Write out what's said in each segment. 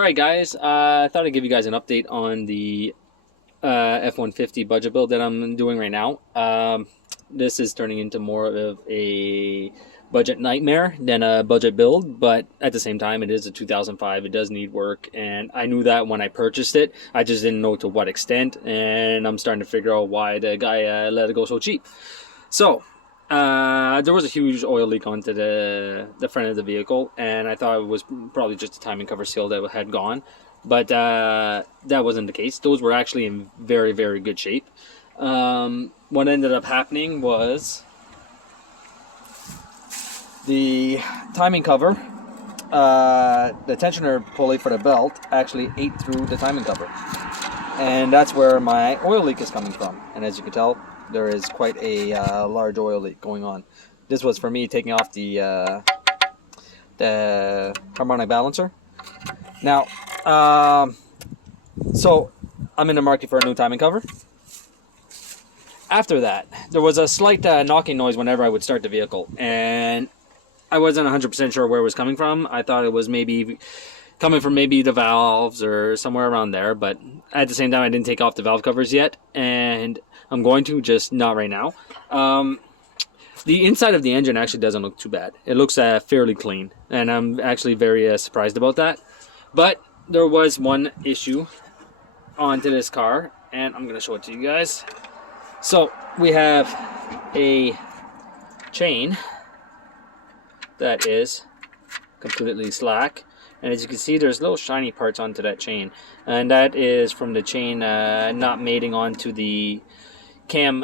Alright guys, I thought I'd give you guys an update on the F150 budget build that I'm doing right now. This is turning into more of a budget nightmare than a budget build, but at the same time it is a 2005, it does need work, and I knew that when I purchased it. I just didn't know to what extent, and I'm starting to figure out why the guy let it go so cheap. So there was a huge oil leak onto the front of the vehicle, and I thought it was probably just a timing cover seal that had gone, but that wasn't the case. Those were actually in very, very good shape. What ended up happening was the timing cover, the tensioner pulley for the belt actually ate through the timing cover, and that's where my oil leak is coming from. And as you can tell, there is quite a large oil leak going on. This was for me taking off the harmonic balancer. Now, so I'm in the market for a new timing cover. After that, there was a slight knocking noise whenever I would start the vehicle, and I wasn't 100% sure where it was coming from. I thought it was maybe coming from maybe the valves or somewhere around there, but at the same time I didn't take off the valve covers yet, and I'm going to, just not right now. The inside of the engine actually doesn't look too bad. It looks fairly clean, and I'm actually very surprised about that. But there was one issue onto this car, and I'm going to show it to you guys. So we have a chain that is completely slack, and as you can see, there's little shiny parts onto that chain, and that is from the chain not mating onto the cam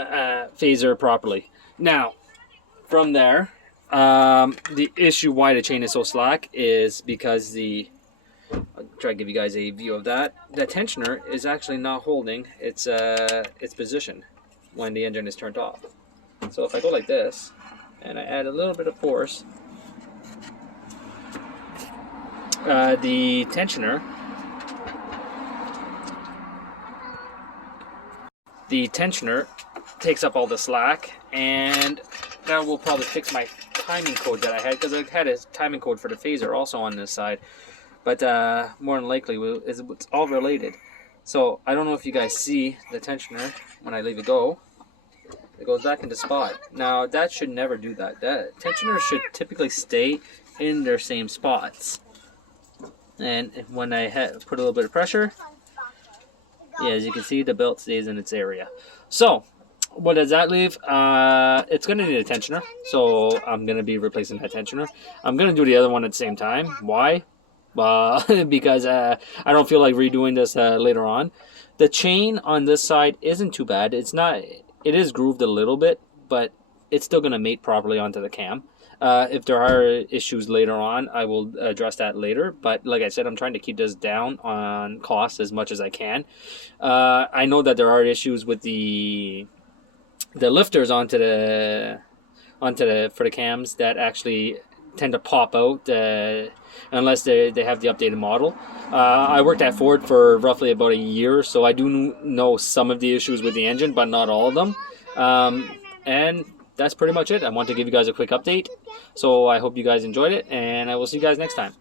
phaser properly. Now, from there, the issue why the chain is so slack is because I'll try to give you guys a view of that. The tensioner is actually not holding its position when the engine is turned off. So if I go like this, and I add a little bit of force, the tensioner takes up all the slack, and that will probably fix my timing code that I had, because I had a timing code for the phaser also on this side, but more than likely it's all related. So I don't know if you guys see the tensioner when I leave it go. It goes back into spot. Now that should never do that. That tensioner should typically stay in their same spots. And when I put a little bit of pressure, yeah, as you can see, the belt stays in its area. So what does that leave? It's going to need a tensioner, so I'm going to be replacing that tensioner. I'm going to do the other one at the same time. Why? Because I don't feel like redoing this later on. The chain on this side isn't too bad. It is grooved a little bit, but it's still going to mate properly onto the cam. If there are issues later on, I will address that later. But like I said, I'm trying to keep this down on cost as much as I can. I know that there are issues with the lifters for the cams that actually tend to pop out unless they have the updated model. I worked at Ford for roughly about a year, so I do know some of the issues with the engine, but not all of them. And that's pretty much it. I want to give you guys a quick update. So I hope you guys enjoyed it, and I will see you guys next time.